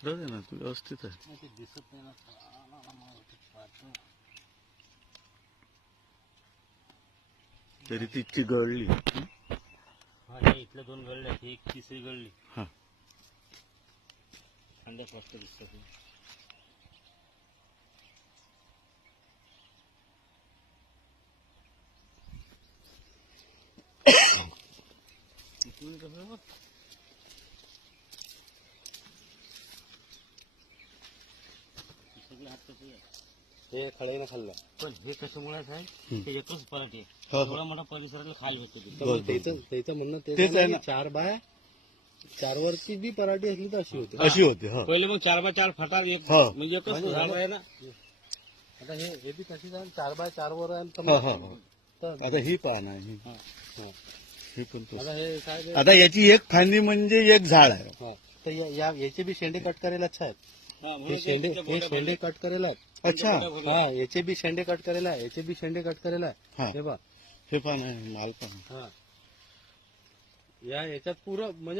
राहू दे ना, तू व्यवस्थित आहे. ते दिसत नाही ना. तरी तिची गळली. हा हे इथल्या दोन गळल्या, ही एक तिसरी गळली. हा अंड्या स्पष्ट दिसतात. हे खळईनं खाल्लं. पण हे कशामुळे साहेब, ते एकच पराठी आहे. हो. एवढा मोठा परिसराला खाल भेटतो ते. बरं, त्याचं म्हणणं तेच आहे ना. 4x4 वरची बी पराठी असली तर अशी होते. अशी होती. हा पहिले मग 4x4 फटात एक हा. म्हणजे एकच झाड आहे ना. आता हे बी तशीच आहे, 4x4 वर आहे. हा हा हा. तर आता ही पाहना ही हा. ही पण तो. आता हे काय ते- आता याची एक फांदी म्हणजे एक झाड आहे. हा. तर याचे बी शेंडे कट करायला अच्छा आहेत. हा, हे म्हणून शेंडे ते हे शेंडे कट करायला आहेत. अच्छा हा याचे बी शेंडे कट करायला आहे, याचे बी शेंडे कट करायला आहे. हा. हे बा हे पान आहे, माल पान. हा याच्यात पुरं म्हणजे